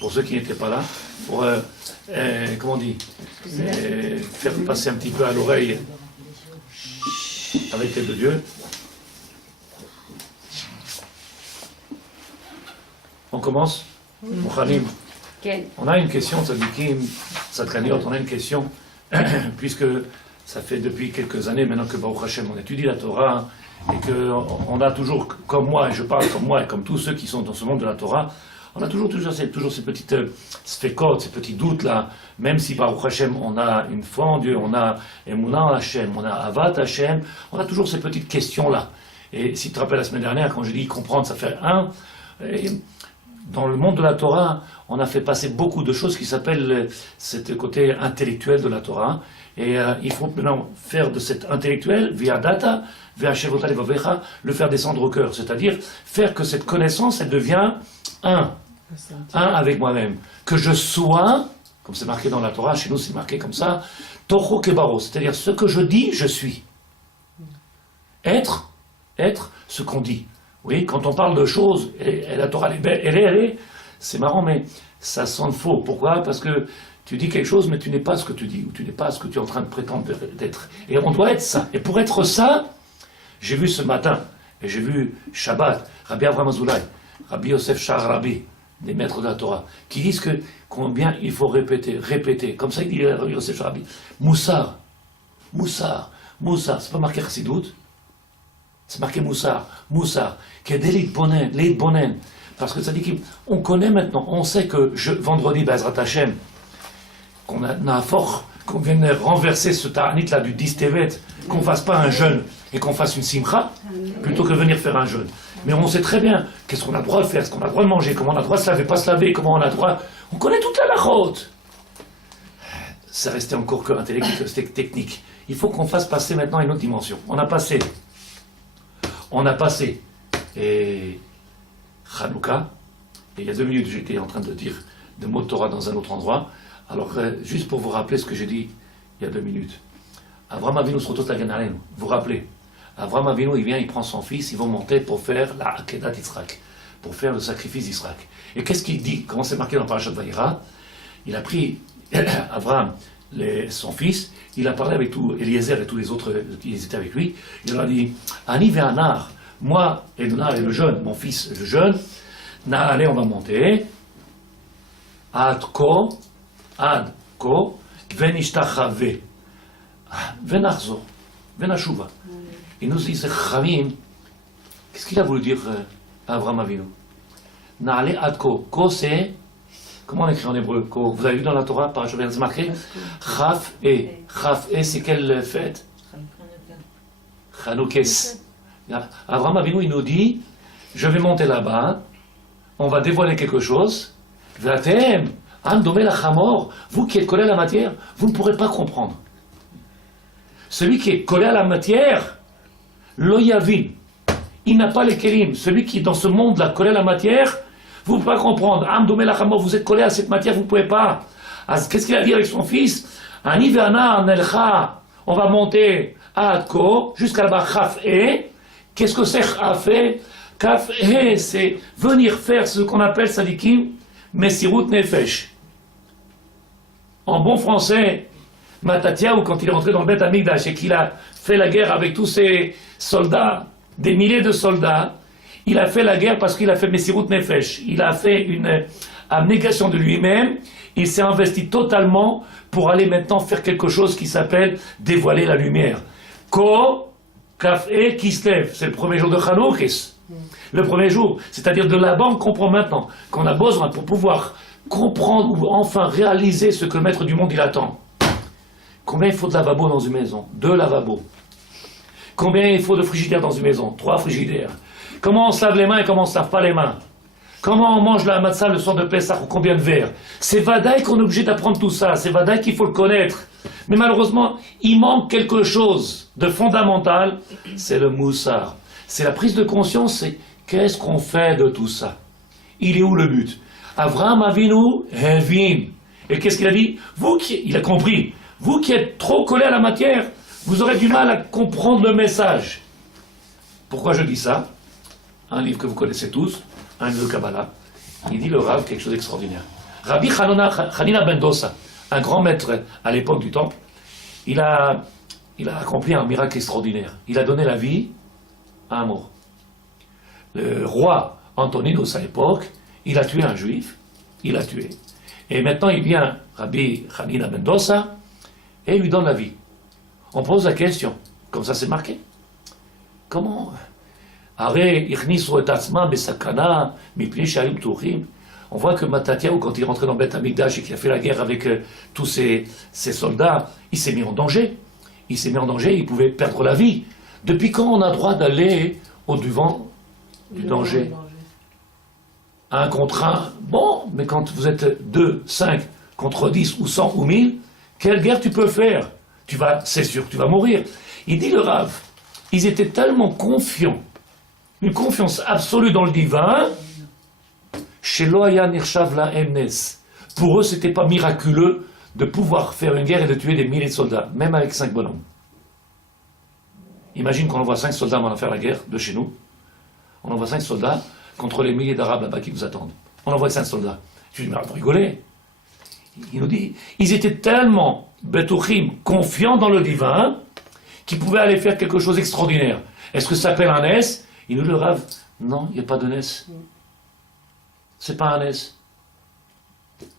pour ceux qui n'étaient pas là, pour, comment on dit, faire passer un petit peu à l'oreille avec l'aide de Dieu. On commence. Mouchalim. On a une question, Tzadikim, Tzadkaniot, on a une question, puisque ça fait depuis quelques années maintenant que Baruch Hashem, on étudie la Torah, et qu'on a toujours, comme moi, et je parle comme moi, et comme tous ceux qui sont dans ce monde de la Torah, on a toujours ces petites sfekot, ces petits doutes-là, même si Baruch Hashem, on a une foi en Dieu, on a Emunah Hashem, on a Avat Hashem, on a toujours ces petites questions-là. Et si tu te rappelles la semaine dernière, quand j'ai dit comprendre, ça fait un, dans le monde de la Torah, on a fait passer beaucoup de choses qui s'appellent ce côté intellectuel de la Torah. Et il faut maintenant faire de cet intellectuel, via data, via shevota levavecha, le faire descendre au cœur. C'est-à-dire faire que cette connaissance, elle devient un avec moi-même. Que je sois, comme c'est marqué dans la Torah, chez nous c'est marqué comme ça, tocho kebaro, c'est-à-dire ce que je dis, je suis. Être ce qu'on dit. Oui, quand on parle de choses, et la Torah, elle est, c'est marrant, mais ça sonne faux. Pourquoi? Parce que tu dis quelque chose, mais tu n'es pas ce que tu dis, ou tu n'es pas ce que tu es en train de prétendre d'être. Et on doit être ça. Et pour être ça, j'ai vu ce matin, et j'ai vu Shabbat, Rabbi Avraham Azoulay, Rabbi Yosef Shar Rabbi, des maîtres de la Torah, qui disent que combien il faut répéter. Comme ça, il dit Rabbi Yosef Shar Rabbi, Moussar, c'est pas marqué Chassidut, c'est marqué Moussar, Kedelit Bonen, parce que ça dit qu'on connaît maintenant, on sait que vendredi, Bezrat Hashem, qu'on a fort, qu'on vienne renverser ce ta'anit là du 10 Tevet, qu'on fasse pas un jeûne et qu'on fasse une simcha, plutôt que venir faire un jeûne. Mais on sait très bien qu'est-ce qu'on a le droit de faire, ce qu'on a le droit de manger, comment on a le droit de se laver, pas se laver, comment on a le droit. On connaît toute la lachot. Ça restait encore que intellectuel, c'était technique. Il faut qu'on fasse passer maintenant une autre dimension. On a passé et Hanouka, et il y a 2 minutes j'étais en train de dire des mots de Torah dans un autre endroit. Alors juste pour vous rappeler ce que j'ai dit il y a 2 minutes. Avraham Avinu se retrouve à Ganaren, vous vous rappelez. Avraham Avinu, il vient, il prend son fils, ils vont monter pour faire la Akedat Yitzhak, pour faire le sacrifice d'Yitzhak. Et qu'est-ce qu'il dit? Comment c'est marqué dans Parashat Vayera? Il a pris Avraham, son fils, il a parlé avec tout Eliezer et tous les autres qui étaient avec lui. Il leur a dit, Ani ve'anar, moi et Donar et le jeune, mon fils le jeune, allez, on va monter. Ad ko, venishtachave, venachzo, venashuva. Il nous dit, Chavim, qu'est-ce qu'il a voulu dire Avraham Avinu? Na'ale ad ko, c'est, comment on écrit en hébreu? Ko, vous avez vu dans la Torah, par c'est marqué, Chaf e, c'est quelle fête? Chanoukes. Avraham Avinu, il nous dit, je vais monter là-bas, on va dévoiler quelque chose, Vatem, Andomé la Chamor, vous qui êtes collé à la matière, vous ne pourrez pas comprendre. Celui qui est collé à la matière, Loyavin, il n'a pas les kélim. Celui qui est dans ce monde-là, collé à la matière, vous ne pouvez pas comprendre. Andomé la Chamor, vous êtes collé à cette matière, vous ne pouvez pas. Qu'est-ce qu'il a dit avec son fils? Ani ve'ana nelcha, on va monter à Adko, jusqu'à là-bas, Chaf e. Qu'est-ce que c'est Chaf e? Kaf e, c'est venir faire ce qu'on appelle, sadikim, Messirut Nefesh. En bon français, Matatiaou, quand il est rentré dans le Beth Amikdash et qu'il a fait la guerre avec tous ses soldats, des milliers de soldats, il a fait la guerre parce qu'il a fait Messirut Nefesh. Il a fait une abnégation de lui-même. Il s'est investi totalement pour aller maintenant faire quelque chose qui s'appelle dévoiler la lumière. Ko, Kaf e, Kislev, c'est le premier jour de Chanoukis. Le premier jour, c'est-à-dire de la banque qu'on prend maintenant, qu'on a besoin pour pouvoir comprendre ou enfin réaliser ce que le maître du monde il attend. Combien il faut de lavabo dans une maison? 2 lavabos. Combien il faut de frigidaires dans une maison? 3 frigidaires. Comment on se lave les mains et comment on ne se lave pas les mains? Comment on mange la matzah le soir de Pessah ou combien de verres? C'est vadaï qu'on est obligé d'apprendre tout ça, c'est vadaï qu'il faut le connaître. Mais malheureusement, il manque quelque chose de fondamental, c'est le moussar. C'est la prise de conscience, c'est qu'est-ce qu'on fait de tout ça? Il est où le but? Avraham Avinu Hevin. Et qu'est-ce qu'il a dit? Il a compris. Vous qui êtes trop collé à la matière, vous aurez du mal à comprendre le message. Pourquoi je dis ça? Un livre que vous connaissez tous, un livre de Kabbalah. Il dit le Rav quelque chose d'extraordinaire. Rabbi Hanina ben Dosa, un grand maître à l'époque du temple, il a accompli un miracle extraordinaire. Il a donné la vie à un mort. Le roi Antoninus à l'époque, il a tué un juif, il l'a tué. Et maintenant il vient Rabbi Hanina ben Dosa et lui donne la vie. On pose la question, comme ça c'est marqué. Comment on voit que Mattathiaou, quand il est rentré dans Beth Amikdash et qu'il a fait la guerre avec tous ses soldats, il s'est mis en danger. Il s'est mis en danger, il pouvait perdre la vie. Depuis quand on a droit d'aller au-devant du danger? Un contre un, bon, mais quand vous êtes 2, 5 contre 10 ou 100 ou 1000, quelle guerre tu peux faire? C'est sûr que tu vas mourir. Il dit le Rav, ils étaient tellement confiants, une confiance absolue dans le divin, chez Loya Nirshav la Emnes. Pour eux, c'était pas miraculeux de pouvoir faire une guerre et de tuer des milliers de soldats, même avec 5 bonhommes. Imagine qu'on envoie 5 soldats avant de faire la guerre de chez nous. On envoie 5 soldats contre les milliers d'Arabes là-bas qui vous attendent. On envoie 5 soldats. Je dis, mais vous rigolez. Il nous dit, ils étaient tellement betouchim, confiants dans le divin, qu'ils pouvaient aller faire quelque chose d'extraordinaire. Est-ce que ça s'appelle un S? Il nous le rave. Non, il n'y a pas de NES. C'est pas un NES.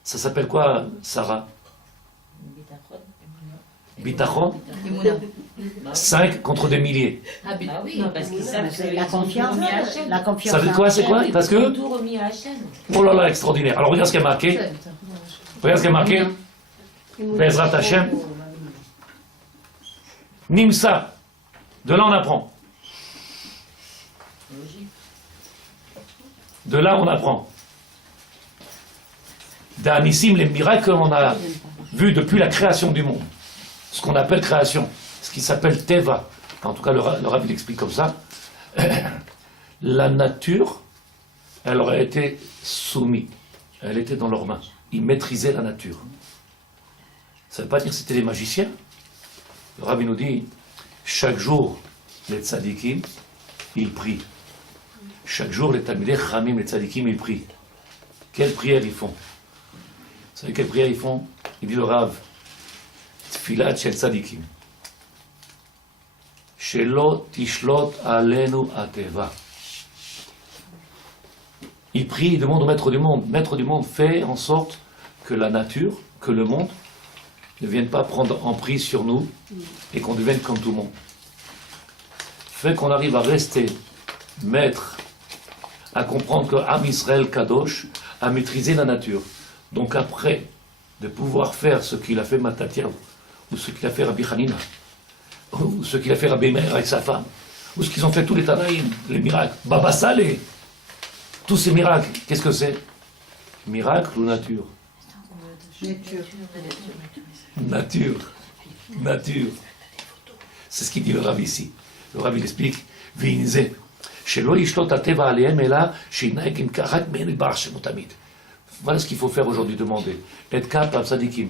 Ça s'appelle quoi, Sarah? Bitachon. 5 contre des milliers. Ah oui, parce qu'ils savent que la confiance. La confiance. Ça veut dire quoi, c'est quoi? Parce que... tout remis à Hachem. Oh là là, extraordinaire. Alors regarde ce qui est marqué. Regarde ce qui est marqué. Bezrat Hashem. Nimsa. De là on apprend. De là on apprend. D'Anissim, les miracles qu'on a vus depuis la création du monde. Ce qu'on appelle création. Ce qui s'appelle Teva. En tout cas, le Rav il explique comme ça. La nature, elle aurait été soumise. Elle était dans leurs mains. Ils maîtrisaient la nature. Ça ne veut pas dire que c'était des magiciens. Le Rav nous dit, chaque jour, les tzadikim, ils prient. Chaque jour, les talmidei chamim, les tzadikim, ils prient. Quelle prière ils font? Vous savez quelle prière ils font? Il dit le Rav, Tfilat shel tzadikim. Shelo tishlot alenu ateva. Il prie, il demande au maître du monde. Maître du monde, fait en sorte que la nature, que le monde, ne vienne pas prendre emprise sur nous et qu'on devienne comme tout le monde. Fait qu'on arrive à rester maître, à comprendre que Am Israël Kadosh a maîtrisé la nature. Donc après de pouvoir faire ce qu'il a fait Mattathiaou, ou ce qu'il a fait Rabbi Hanina, ou ce qu'il a fait Rabbi Meir avec sa femme, ou ce qu'ils ont fait tous les Tanaïm, les miracles, Baba Saleh, tous ces miracles, qu'est-ce que c'est? Miracle ou nature? Nature. Nature. C'est ce qu'il dit le Rav ici. Le Rav il explique, Vinze, Shelo yishlot ateva alehem ela sheinaik im karak me'en bar shemo tamid. Voilà ce qu'il faut faire aujourd'hui, demander. Être capable, sadikim,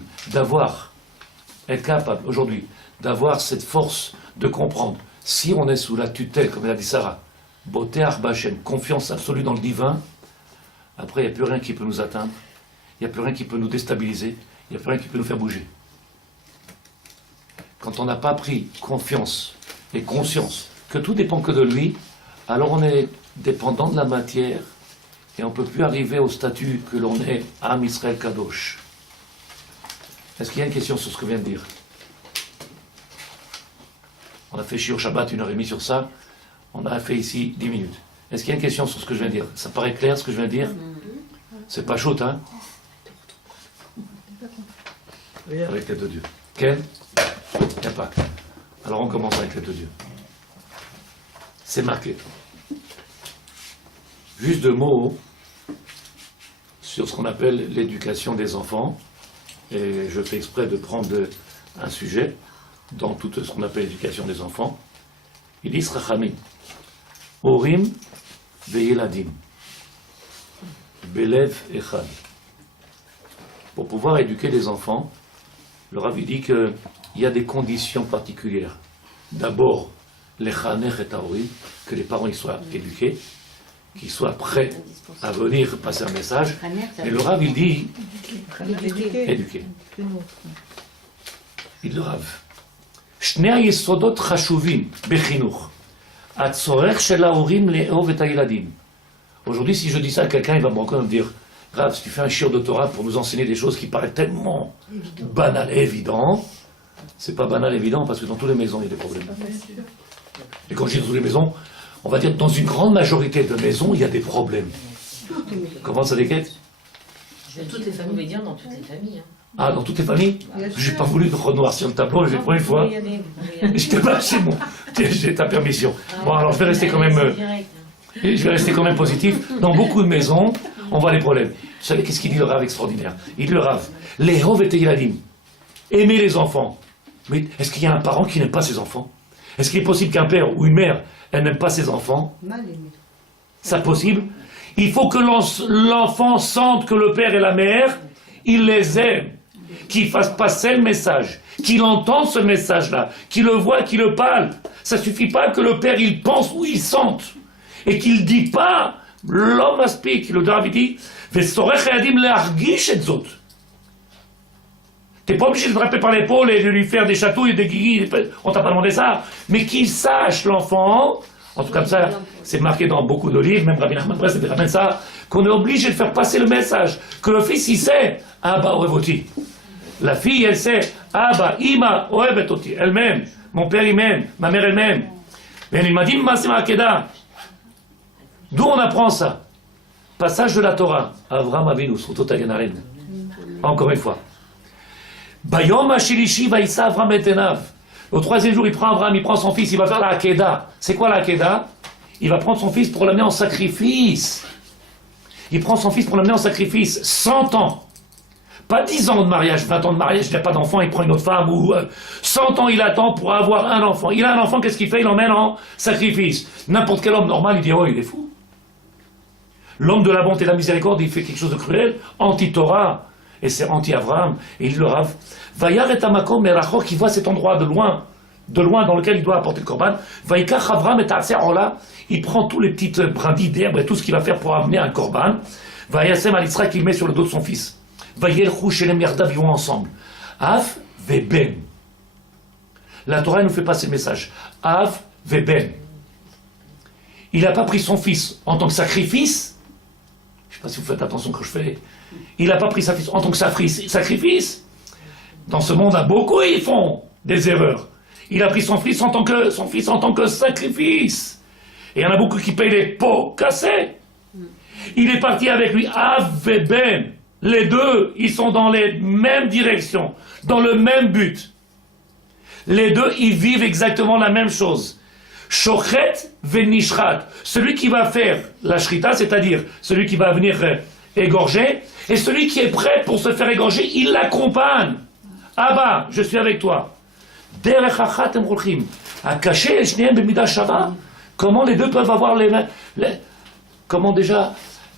être capable aujourd'hui, d'avoir cette force de comprendre. Si on est sous la tutelle, comme l'a dit Sarah, beauté Arbachem, confiance absolue dans le divin, après il n'y a plus rien qui peut nous atteindre, il n'y a plus rien qui peut nous déstabiliser, il n'y a plus rien qui peut nous faire bouger. Quand on n'a pas pris confiance et conscience que tout dépend que de lui, alors on est dépendant de la matière et on ne peut plus arriver au statut que l'on est Am Israël Kadosh. Est-ce qu'il y a une question sur ce que je viens de dire? On a fait Shiur Shabbat 1h30 sur ça, on a fait ici 10 minutes. Est-ce qu'il y a une question sur ce que je viens de dire? Ça paraît clair ce que je viens de dire? C'est pas chaud, hein? Avec l'aide de Dieu. Quel? Il n'y a pas. Alors on commence avec l'aide de Dieu. C'est marqué. Juste 2 mots sur ce qu'on appelle l'éducation des enfants. Et je fais exprès de prendre un sujet dans tout ce qu'on appelle l'éducation des enfants. Il dit Srachamim, Orim ve'yeladim, Belev echad. Pour pouvoir éduquer les enfants, le Rav dit qu'il y a des conditions particulières. D'abord, l'echanech et haorim, que les parents y soient éduqués, qu'ils soient prêts à venir passer un message. Et le Rav il dit éduquer. Il le rave. שני היסודות חשובים בחינוך. הצורך של ההורים לאהוב את הילדים. Aujourd'hui, si je dis ça à quelqu'un, il va me reconnaître et me dire Rav, si tu fais un shiur de Torah pour nous enseigner des choses qui paraissent tellement banales et évidentes, c'est pas banal et évident parce que dans toutes les maisons, il y a des problèmes. Et quand je dis dans toutes les maisons, on va dire dans une grande majorité de maisons, il y a des problèmes. Comment ça déquête? Dans toutes les familles, on va dire dans toutes les familles. Hein. Ah, dans toutes les familles? J'ai pas voulu renoircir le tableau, j'ai pris une fois. Je t'ai pas chez moi. J'ai ta permission. Bon, alors je vais rester quand même. Je vais rester quand même positif. Dans beaucoup de maisons, on voit les problèmes. Vous savez qu'est-ce qu'il dit le Rav extraordinaire? Il dit le Rav, les Hov et Iladim, aimer les enfants. Mais est-ce qu'il y a un parent qui n'aime pas ses enfants? Est-ce qu'il est possible qu'un père ou une mère, elle n'aime pas ses enfants? C'est possible. Il faut que l'enfant sente que le père et la mère, ils les aiment, qu'il fasse passer le message, qu'il entende ce message-là, qu'il le voit, qu'il le parle. Ça suffit pas que le père, il pense ou il sente. Et qu'il ne dit pas, l'homme aspique, le Rav dit, t'es pas obligé de frapper par l'épaule et de lui faire des chatouilles et des guigui, on t'a pas demandé ça, mais qu'il sache l'enfant, en tout cas ça, c'est marqué dans beaucoup de livres, même Rabbi Nachman Brest ramène ça, qu'on est obligé de faire passer le message, que le fils il sait, Abba Oevoti. La fille elle sait, Abba, Ima Oevetoti, elle-même, mon père il m'aime, ma mère elle m'aime. Mais il m'a dit, d'où on apprend ça? Passage de la Torah, Avram Avinu, Srutot Haganaren. Encore une fois. Bayom Hashilishi Vaïssa Avram Etenav. Au troisième jour, il prend Avram, il prend son fils, il va faire la Hakeda. C'est quoi la Hakeda? Il va prendre son fils pour l'amener en sacrifice. Il prend son fils pour l'amener en sacrifice. 100 ans. Pas 10 ans de mariage, 20 ans de mariage, il n'a pas d'enfant, il prend une autre femme. Ou 100 ans, il attend pour avoir un enfant. Il a un enfant, qu'est-ce qu'il fait? Il l'emmène en sacrifice. N'importe quel homme normal, il dit, oh, il est fou. L'homme de la bonté et de la miséricorde, il fait quelque chose de cruel, anti-Torah, et c'est anti-Avram, et il le rave. Vayar et Amakom et Rachok, qui voit cet endroit de loin dans lequel il doit apporter le korban. Vaïkach Avram et Ta'aser, il prend tous les petites brindilles d'herbe et tout ce qu'il va faire pour amener un korban. Vayasem al-Yitzhak, qu'il met sur le dos de son fils. Vayelchou chez les Merdav, ils vont ensemble. Av veben. La Torah nous fait passer le message. Av veben. Il n'a pas pris son fils en tant que sacrifice. Je ne sais pas si vous faites attention que je fais. Il n'a pas pris sa fils en tant que sacrifice. Dans ce monde, beaucoup ils font des erreurs. Il a pris son fils en tant que sacrifice. Et il y en a beaucoup qui payent les pots cassés. Il est parti avec lui. Av et Ben. Les deux, ils sont dans les mêmes directions, dans le même but. Les deux, ils vivent exactement la même chose. Shochet venishrat, celui qui va faire la shrita, c'est-à-dire celui qui va venir égorger, et celui qui est prêt pour se faire égorger, il l'accompagne. Abba, je suis avec toi. Derech achat emrochim, akaché shneem b'mida shava. Comment les deux peuvent avoir les mêmes... Comment déjà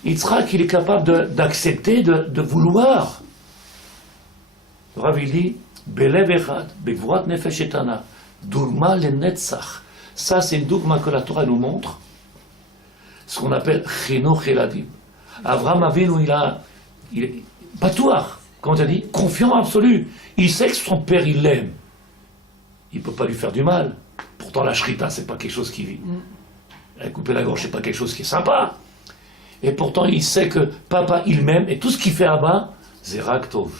Yitzhak, il est capable d'accepter, de vouloir. Le Rav, il dit, Belev echad, begvurat nefesh etana, durma le netzach. Ça, c'est une dogma que la Torah nous montre, ce qu'on appelle Chinoch Eladim. Avram Avinu, il est batouar, comment tu as dit, confiant absolu. Il sait que son père, il l'aime. Il ne peut pas lui faire du mal. Pourtant, la shrita, c'est pas quelque chose qui vit. Couper la gorge, c'est pas quelque chose qui est sympa. Et pourtant, il sait que papa, il m'aime, et tout ce qu'il fait là-bas, c'est Raktov.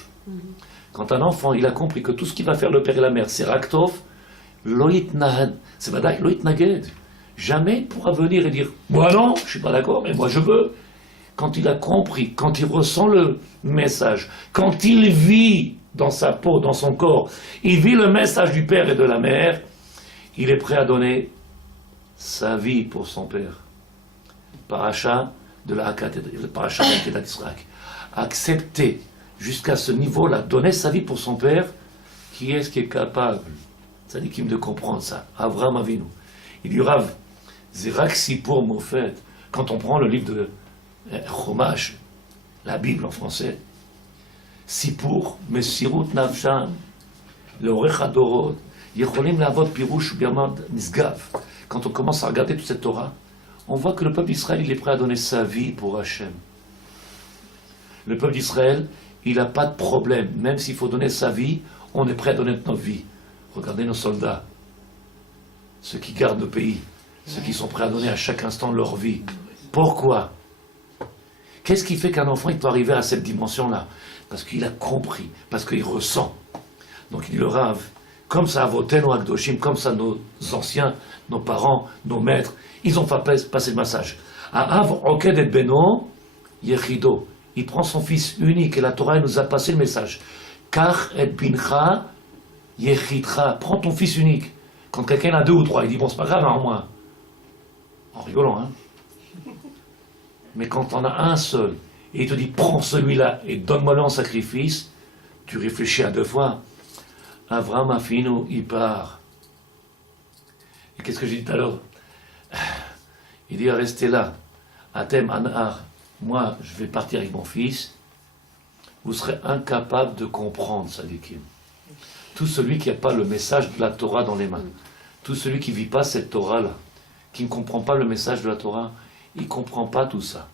Quand un enfant, il a compris que tout ce qu'il va faire le père et la mère, c'est Raktov, Loït Nahan, c'est Badaï, Loït Naged. Jamais il pourra venir et dire moi non, je suis pas d'accord, mais moi je veux. Quand il a compris, quand il ressent le message, quand il vit dans sa peau, dans son corps, il vit le message du père et de la mère, il est prêt à donner sa vie pour son père. Paracha de la Hakat, paracha de Kedat Yisraël. Accepter jusqu'à ce niveau-là, donner sa vie pour son père, qui est-ce qui est capable? Ça dit qu'il me de comprendre ça. Avram Avinu. Il dit Rav, Zirak Sipur Mofet. Quand on prend le livre de Chumash, la Bible en français, Sipur, Mesirut Navshan, le Orech Adorot, Yecholim Lavot Pirush Biamad Nisgav. Quand on commence à regarder toute cette Torah, on voit que le peuple d'Israël, il est prêt à donner sa vie pour Hachem. Le peuple d'Israël, il n'a pas de problème. Même s'il faut donner sa vie, on est prêt à donner notre vie. Regardez nos soldats, ceux qui gardent le pays, ceux qui sont prêts à donner à chaque instant leur vie. Pourquoi? Qu'est-ce qui fait qu'un enfant il peut arriver à cette dimension-là? Parce qu'il a compris, parce qu'il ressent. Donc il dit le Rav, comme ça, Avotenu Akdoshim, comme ça, nos anciens, nos parents, nos maîtres, ils ont passé le message. Av Oked et Beno Yechido. Il prend son fils unique et la Torah nous a passé le message. Kach et Bincha Yechidcha. Prends ton fils unique. Quand quelqu'un a deux ou trois, il dit bon, c'est pas grave, en moins. En rigolant, hein. Mais quand on a un seul, et il te dit prends celui-là et donne-moi-le en sacrifice, tu réfléchis à deux fois. Avraham Avinu, il part. Et qu'est-ce que j'ai dit tout à l'heure? Il dit restez là. Atem Anar, moi je vais partir avec mon fils. Vous serez incapable de comprendre, Sadikim. Tout celui qui n'a pas le message de la Torah dans les mains, tout celui qui ne vit pas cette Torah-là, qui ne comprend pas le message de la Torah, il ne comprend pas tout ça.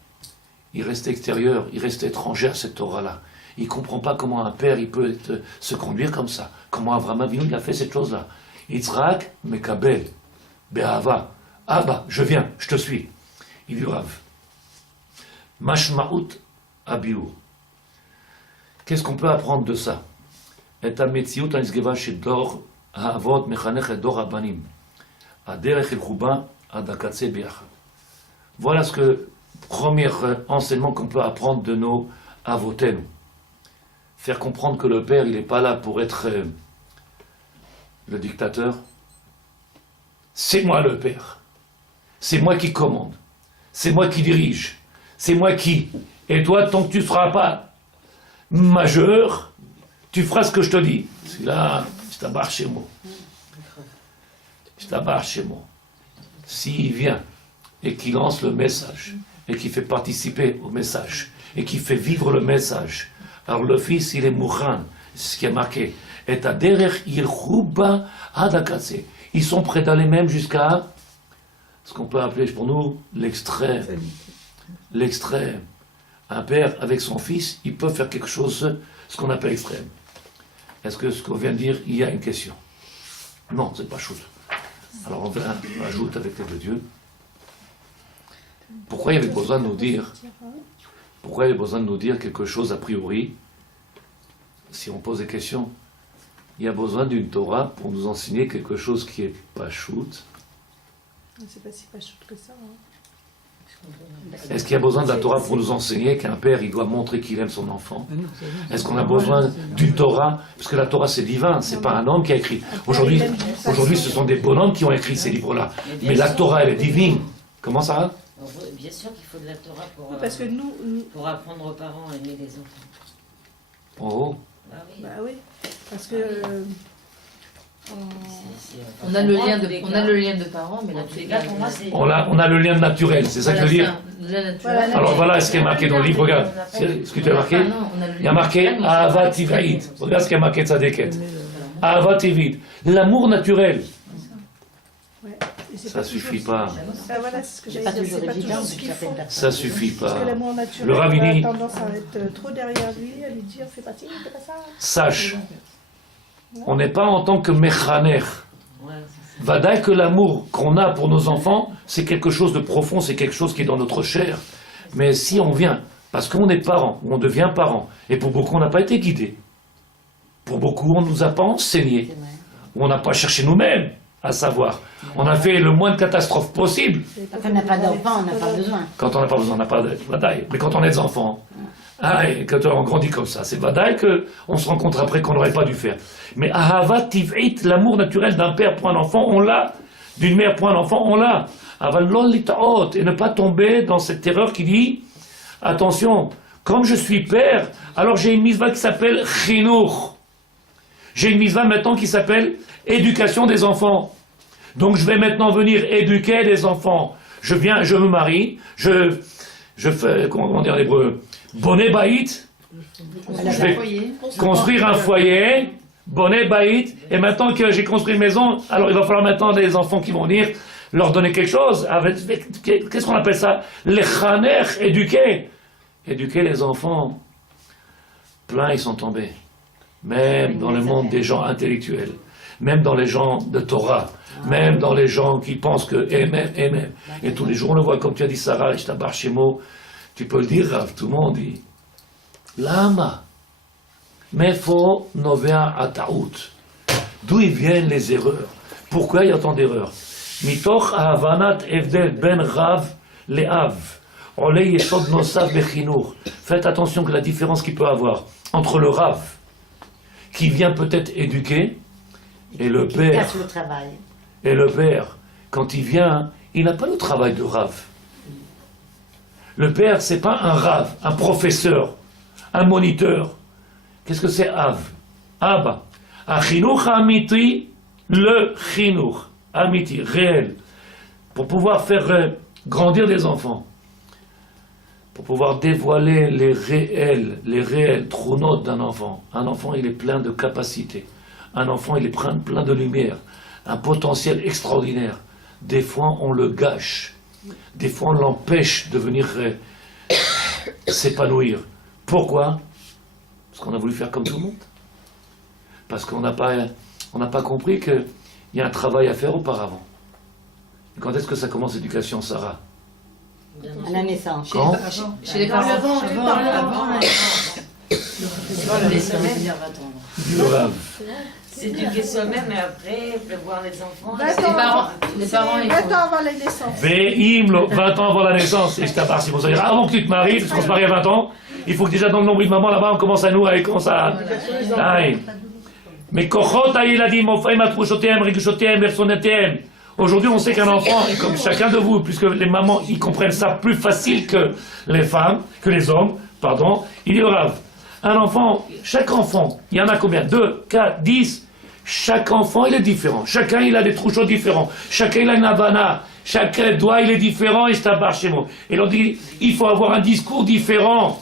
Il reste extérieur, il reste étranger à cette Torah-là. Il ne comprend pas comment un père il peut se conduire comme ça. Comment Avraham Avinu il a fait cette chose-là. Yitzhak Mekabel, Be'ava. Abba, je viens, je te suis. Il dit Rav. Mashmaout Abiur. Qu'est-ce qu'on peut apprendre de ça? Et Metziut Anisgeva Shedor Haavot Mechanech Edor Abanim. Aderech El Chouba Adakatse Biachad. Voilà ce que, premier enseignement qu'on peut apprendre de nos avotenu. Faire comprendre que le père, il n'est pas là pour être le dictateur. C'est moi le père. C'est moi qui commande. C'est moi qui dirige. C'est moi qui. Et toi, tant que tu ne seras pas majeur, tu feras ce que je te dis. Parce que là, je t'abarre chez moi. Je t'abarre chez moi. S'il vient et qu'il lance le message, et qu'il fait participer au message, et qu'il fait vivre le message, alors le fils, il est mouchan, c'est ce qui est marqué. Et à derech yilchuba adakatse. Ils sont prêts d'aller même jusqu'à ce qu'on peut appeler pour nous l'extrême. L'extrême. Un père avec son fils, il peut faire quelque chose, ce qu'on appelle extrême. Est-ce que ce qu'on vient de dire, il y a une question? Non, c'est pas chose. Alors on ajoute avec l'aide de Dieu. Pourquoi il y avait besoin de nous dire? Pourquoi il y avait besoin de nous dire quelque chose a priori? Si on pose des questions, il y a besoin d'une Torah pour nous enseigner quelque chose qui est pas shoot. C'est pas si pas shoot que ça. Hein. Est-ce qu'il y a besoin de la Torah pour nous enseigner qu'un père il doit montrer qu'il aime son enfant? Est-ce qu'on a besoin d'une Torah? Parce que la Torah c'est divin, c'est pas un homme qui a écrit. Aujourd'hui, ce sont des bonhommes qui ont écrit ces livres-là. Mais la Torah elle est divine. Comment ça va? Bien sûr qu'il faut de la Torah pour, Parce que pour apprendre aux parents à aimer les enfants. Oh. Bah oui. Bah oui. Parce que On a le lien de parents, mais là, tous les cas, pour moi, c'est... On a le lien naturel, c'est ça que je veux dire. Voilà, Alors voilà ce qui est marqué dans le livre, regarde. Ce que tu as marqué, il y a marqué Ahavat Tiv'id. Regarde ce qui est marqué de Tzadeket. Ahavat Tiv'id. L'amour naturel. Ça suffit pas. Voilà, c'est ce que j'allais dire. C'est pas toujours ce qu'il faut. Ça suffit pas. Parce que l'amour naturel, Le Ravini, a tendance à être trop derrière lui, à lui dire fais pas ci, fais pas ça. sache, on n'est pas en tant que mechaner. Vadaï que l'amour qu'on a pour nos enfants, c'est quelque chose de profond, c'est quelque chose qui est dans notre chair. Mais si on vient, parce qu'on est parent, ou on devient parent, et pour beaucoup on n'a pas été guidé, pour beaucoup on ne nous a pas enseigné, ou on n'a pas cherché nous-mêmes à savoir. On a fait le moins de catastrophes possible. Quand on n'a pas d'enfant, on n'a pas besoin. Quand on n'a pas besoin, on n'a pas de vadaï. Mais quand on est des enfants, et quand on grandit comme ça, c'est vadaï qu'on se rencontre après qu'on n'aurait pas dû faire. Mais ahavat tiv'it, l'amour naturel d'un père pour un enfant, on l'a. D'une mère pour un enfant, on l'a. Aval lo litaot, et ne pas tomber dans cette erreur qui dit, attention, comme je suis père, alors j'ai une mitzvah qui s'appelle chinuch. J'ai une mitzvah maintenant qui s'appelle éducation des enfants. Donc je vais maintenant venir éduquer les enfants. Je viens, je me marie, je fais, comment dire en hébreu, bonnet baït. Je vais construire un foyer, bonnet baït. Et maintenant que j'ai construit une maison, alors il va falloir maintenant des enfants qui vont venir leur donner quelque chose. Qu'est-ce qu'on appelle ça? Les chaner, éduquer. Éduquer les enfants. plein ils sont tombés. Même dans le monde des gens intellectuels, même dans les gens de Torah, même dans les gens qui pensent que même. Et tous les jours on le voit, comme tu as dit Sarah, je t'abarre chez moi, tu peux le dire, Rav, tout le monde dit. Lama. Mefo novea ataout. D'où ils viennent les erreurs? Pourquoi il y a tant d'erreurs? Mitoch ahavanat evdel ben Rav le'av. Olei yesod nosav bechinur. Faites attention que la différence qu'il peut avoir entre le Rav, qui vient peut-être éduquer, et le père. Casse le travail. Et le père, quand il vient, il n'a pas le travail de Rav. Le père, c'est pas un Rav, un professeur, un moniteur. Qu'est-ce que c'est Av? Abba. Un chinuch amiti, le chinuch amiti, réel. Pour pouvoir faire grandir des enfants. Pour pouvoir dévoiler les réels trônotes d'un enfant. Un enfant, il est plein de capacités. Un enfant, il est plein de lumière. Un potentiel extraordinaire. Des fois, on le gâche. Des fois, on l'empêche de venir s'épanouir. Pourquoi? Parce qu'on a voulu faire comme tout le monde. Parce qu'on n'a pas compris qu'il y a un travail à faire auparavant. Quand est-ce que ça commence l'éducation, Sarah? À la naissance. Quand? Chez les parents. Avant, Du Rav. S'éduquer soi-même et après prévoir les enfants. Les parents, ils 20 font. ans avant la naissance. Ve'im, 20 ans avant la naissance, et je t'abarre, si vous savez, avant que tu te maries, parce qu'on se marie à 20 ans, il faut que déjà dans le nombril de maman, là-bas, on commence à nourrir, commence à... Aïe. Mais kochot ha'yiladim, ofrim atrouchotem, rigushotem, versonetem. Aujourd'hui, on sait qu'un enfant, comme chacun de vous, puisque les mamans, ils comprennent ça plus facile que les femmes, que les hommes, pardon, il y aura un enfant, chaque enfant, il y en a combien? 2, 4, 10. Chaque enfant, il est différent. Chacun, il a des trouchots différents. Chacun, il a une havana. Chaque doigt, il est différent et je t'abarre chez moi. Et l'on dit, il faut avoir un discours différent.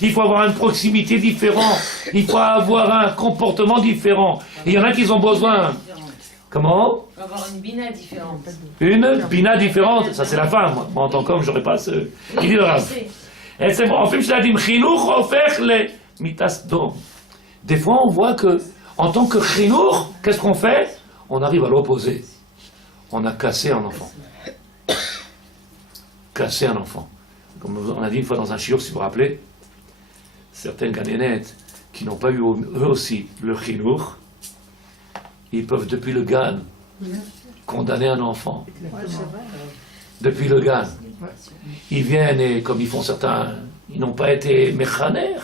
Il faut avoir une proximité différente. Il faut avoir un comportement différent. Et il y en a qui ont besoin. Comment? Il faut avoir une bina différente. Une bina différente. Ça, c'est la femme. Moi, en tant qu'homme, j'aurais pas ce... Il dit le Rav. Et c'est bon. En fait, je l'ai dit, chinuch ofech le mitas dom. Des fois, on voit que, en tant que chinuch, qu'est-ce qu'on fait? On arrive à l'opposé. On a cassé un enfant. Cassé un enfant. Comme on a dit une fois dans un shiur, si vous vous rappelez, certaines ganénettes qui n'ont pas eu eux aussi le chinuch, ils peuvent depuis le GAN condamner un enfant. Depuis le GAN. Ils viennent et comme ils font certains, ils n'ont pas été méchaner.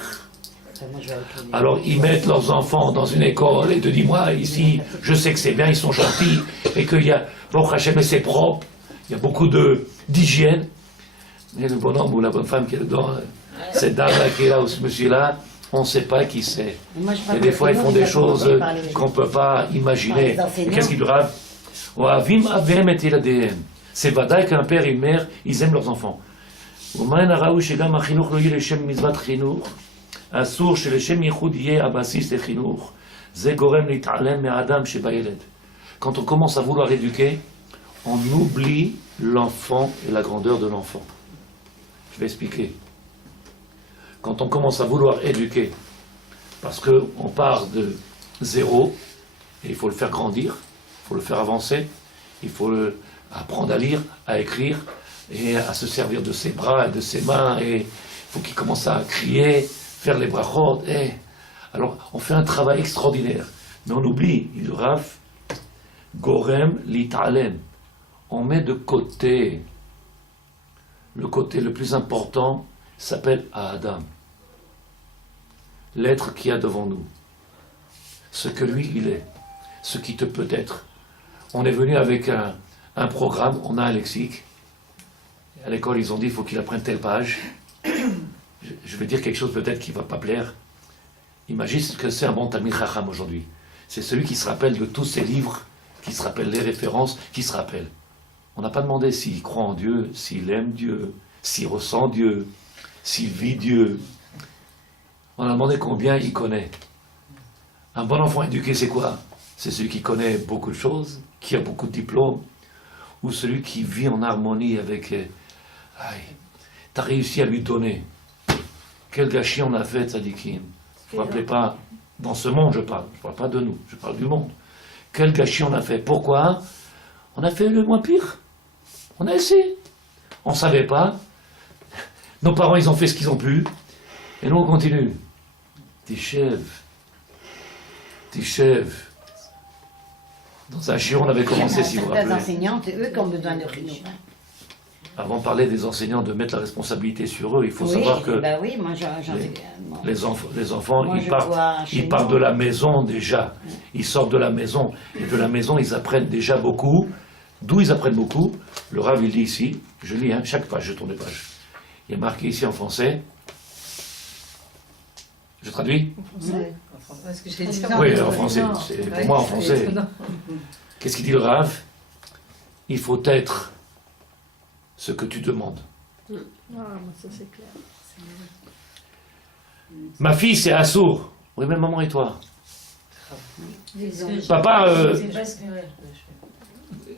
Alors ils mettent leurs enfants dans une école et te disent moi ici je sais que c'est bien, ils sont gentils et qu'il y a bon Hachem et c'est propre, il y a beaucoup d'hygiène. Mais le bonhomme ou la bonne femme qui est dedans, cette dame-là qui est là ou ce monsieur-là, on ne sait pas qui c'est. Et des fois ils font des choses qu'on ne peut pas imaginer. Et qu'est-ce qu'ils doivent? C'est vadaï qu'un père et une mère, ils aiment leurs enfants. אסור שלשם ייחוד יהיה הבסיס לחינוך. זה גורם להתעלם מהאדם שבילד. Quand on commence à vouloir éduquer, on oublie l'enfant et la grandeur de l'enfant. Je vais expliquer. Quand on commence à vouloir éduquer, parce qu'on part de zéro, et il faut le faire grandir, il faut le faire avancer, il faut apprendre à lire, à écrire, et à se servir de ses bras et de ses mains, et il faut qu'il commence à crier, faire les brachot, alors on fait un travail extraordinaire, mais on oublie, il raf, gorem lit'alem, on met de côté, le côté le plus important s'appelle Adam, l'être qu'il y a devant nous, ce que lui il est, ce qui te peut être. On est venu avec un programme, on a un lexique, à l'école ils ont dit il faut qu'il apprenne telle page. Je vais dire quelque chose peut-être qui ne va pas plaire. Imagine que c'est un bon Talmid Chacham aujourd'hui. C'est celui qui se rappelle de tous ses livres, qui se rappelle les références, qui se rappelle. On n'a pas demandé s'il croit en Dieu, s'il aime Dieu, s'il ressent Dieu, s'il vit Dieu. On a demandé combien il connaît. Un bon enfant éduqué, c'est quoi? C'est celui qui connaît beaucoup de choses, qui a beaucoup de diplômes, ou celui qui vit en harmonie avec... T'as réussi à lui donner. Quel gâchis on a fait, Tzadikim. vous ne vous rappelez pas, dans ce monde je parle pas de nous, je parle du monde. Quel gâchis on a fait. Pourquoi? On a fait le moins pire. On a essayé. On ne savait pas. Nos parents, ils ont fait ce qu'ils ont pu. Et nous, on continue. Tichev. Dans un chiot, on avait commencé, si vous vous Les rappelez. enseignants, c'est eux qui ont besoin de chinois. Avant de parler des enseignants, de mettre la responsabilité sur eux, il faut Oui, savoir que bah oui, moi j'en les- ai. Moi, les enfants, Moi, ils je vois partent, chez ils partent nous. de la maison déjà. Ils sortent de la maison. Et de la maison, ils apprennent déjà beaucoup. D'où ils apprennent beaucoup? Le Rav, il dit ici, je lis, chaque page, je tourne les pages. Il est marqué ici en français. Je traduis? Parce que je l'ai dit Oui, en français. C'est pour moi en français. Qu'est-ce qu'il dit le Rav? Il faut être ce que tu demandes. Ah, moi, ça c'est clair. Ma fille, c'est Assour. Oui, mais maman et toi? ils ont- Papa, C'est pas ce que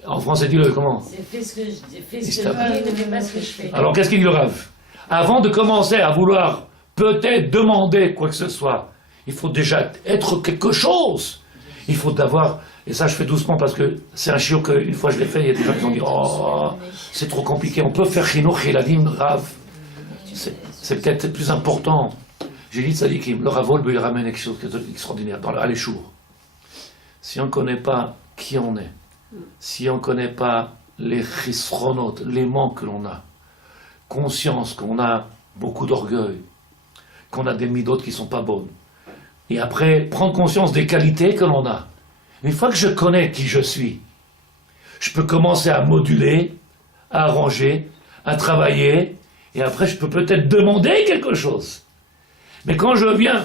en français, dis-le comment? c'est fais ce que je dis, fais ce que Stop. je dis, ne fais pas ce que je fais. Alors, qu'est-ce qu'il dit le Rav? Avant de commencer à vouloir peut-être demander quoi que ce soit, il faut déjà être quelque chose. Il faut d'abord, et ça je fais doucement parce que c'est un chiot qu'une fois je l'ai fait, il y a des gens qui ont dit oh, c'est trop compliqué, on peut faire Chinuch Eladim Rav. C'est peut-être plus important. J'ai dit Tzadikim, le Ravol il ramène quelque chose d'extraordinaire dans à l'échour. Si on ne connaît pas qui on est, si on ne connaît pas les chisronotes, les manques que l'on a, conscience qu'on a beaucoup d'orgueil, qu'on a des midotes qui ne sont pas bonnes, et après prendre conscience des qualités que l'on a. Une fois que je connais qui je suis, je peux commencer à moduler, à arranger, à travailler, et après je peux peut-être demander quelque chose. Mais quand je viens,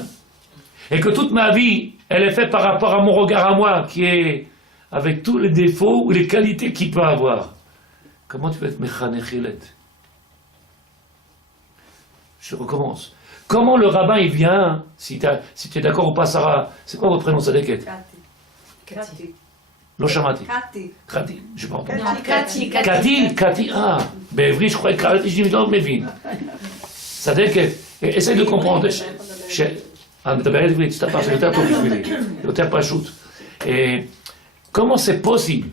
et que toute ma vie, elle est faite par rapport à mon regard à moi, qui est avec tous les défauts ou les qualités qu'il peut avoir, comment tu peux être mechanechilet? Je recommence. Comment le rabbin il vient, si tu es d'accord ou pas, Sarah, c'est quoi votre prénom, Sadeket? Cathy. Loshamati. Cathy. Kati, je pas entendu. Non, Cathy, Kati, ah, בעברית je croyais Kati, je לא מבין. צדקת, essaye de comprendre. אני מדבר עברית, סתם, זה יותר טוב בשבילי, יותר פשוט. Comment c'est possible,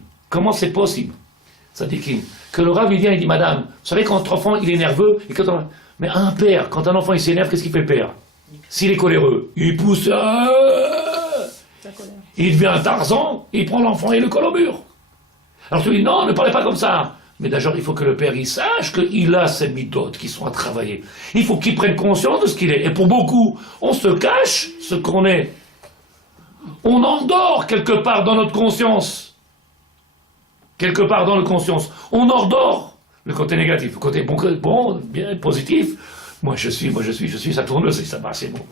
Tzadikim, que le Rav il vient et dit, madame, vous savez quand votre enfant il est nerveux, et mais un père, quand un enfant il s'énerve, qu'est-ce qu'il fait le père? S'il est coléreux, il pousse, Sa colère. il devient un Tarzan, il prend l'enfant et le colle au mur. Alors tu lui dis, non, ne parlez pas comme ça. Mais d'abord, il faut que le père il sache qu'il a ces midotes qui sont à travailler. Il faut qu'il prenne conscience de ce qu'il est. Et pour beaucoup, on se cache ce qu'on est. On endort quelque part dans notre conscience. Quelque part dans notre conscience. On endort le côté négatif. Le côté bon, bien, positif. Moi je suis sa tourneuse, ça marche, c'est bon.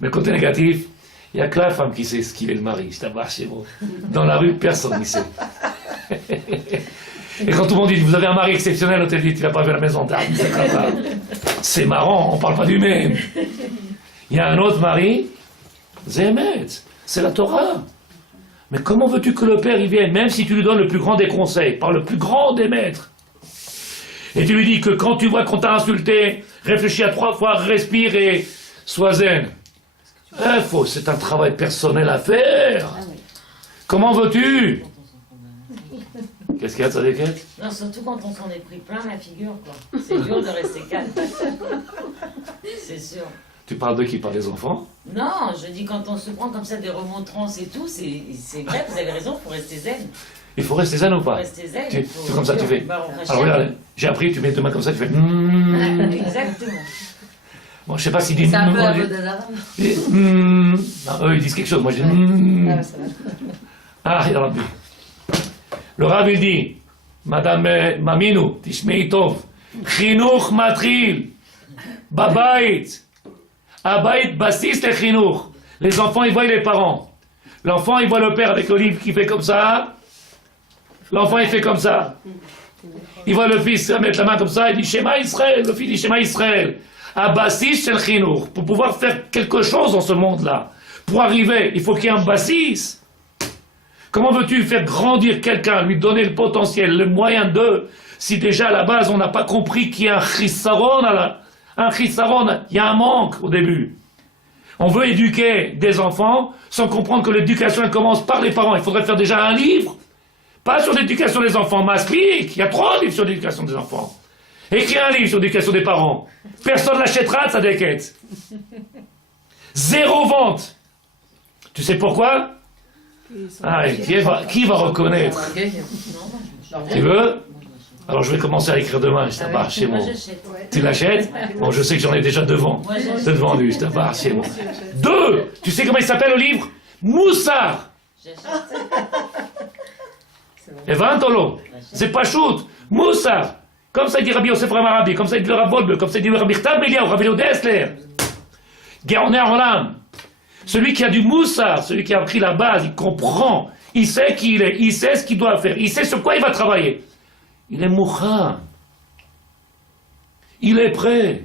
Mais le côté négatif, il n'y a que la femme qui sait ce qu'il est le mari, ça marche, c'est bon. Dans la rue, personne ne sait. Et quand tout le monde dit, vous avez un mari exceptionnel, on te dit, tu n'as pas vu la maison d'âme. C'est marrant, on ne parle pas du même. Il y a un autre mari, Zémet, c'est la Torah. Mais comment veux-tu que le père y vienne, même si tu lui donnes le plus grand des conseils, par le plus grand des maîtres, et tu lui dis que quand tu vois qu'on t'a insulté, réfléchis à 3 fois, respire et sois zen. C'est un travail personnel à faire. Ah oui. Comment veux-tu? Qu'est-ce qu'il y a, Tzadeket? Non, surtout quand on s'en est pris plein la figure, quoi. C'est dur de rester calme. C'est sûr. Tu parles de qui? Par les enfants? Non, je dis quand on se prend comme ça des remontrances et tout, c'est vrai, vous avez raison, il faut rester zen. Il faut rester zen ou Il faut pas? rester zen. Tu fais comme ça, tu fais. Baruch Hashem. Alors regarde, j'ai appris, tu mets deux mains comme ça, tu fais. Exactement. Bon, je sais pas s'ils disent. C'est un peu la moi, faute des Arabes. Non, eux, ils disent quelque chose. Moi, je dis. Ah, ça va. Ah, ya Rabbi. Le Rav, il dit, Madame Maminu, tishmei tov, chinuch matril, babait, abait bassis le chinuch. Les enfants, ils voient les parents. L'enfant, il voit le père avec l'olive qui fait comme ça. L'enfant, il fait comme ça. Il voit le fils mettre la main comme ça, il dit Shema Israël. Le fils dit Shema Israël. Abassis shel chinuch. Pour pouvoir faire quelque chose dans ce monde-là, pour arriver, il faut qu'il y ait un bassis. Comment veux-tu faire grandir quelqu'un, lui donner le potentiel, le moyen de, si déjà à la base on n'a pas compris qu'il y a un chisaron, il y a un manque au début. On veut éduquer des enfants sans comprendre que l'éducation elle commence par les parents. Il faudrait faire déjà un livre, pas sur l'éducation des enfants. M'explique, il y a 3 livres sur l'éducation des enfants. Écris un livre sur l'éducation des parents. Personne l'achètera, ça déquête. 0 vente. Tu sais pourquoi? Ah, et qui va reconnaître? Tu veux? Alors je vais commencer à écrire demain, je t'abbarre chez moi. Tu l'achètes? Bon, je sais que j'en ai déjà devant. C'est devant lui, je t'abbarre chez moi. 2, tu sais comment il s'appelle le livre? Moussard. Et 20 euros. C'est pas shoot. Moussard. Comme ça il dit Rabbi Yosef Ramarabi, comme ça il dit le Rav Goldberg, comme ça il dit le Rabbi Chtab Eliyahu, Rabbi Yehuda Esler. Gaoner Olam. Celui qui a du moussard, celui qui a appris la base, il comprend, il sait qui il est, il sait ce qu'il doit faire, il sait sur quoi il va travailler. Il est moucha. Il est prêt.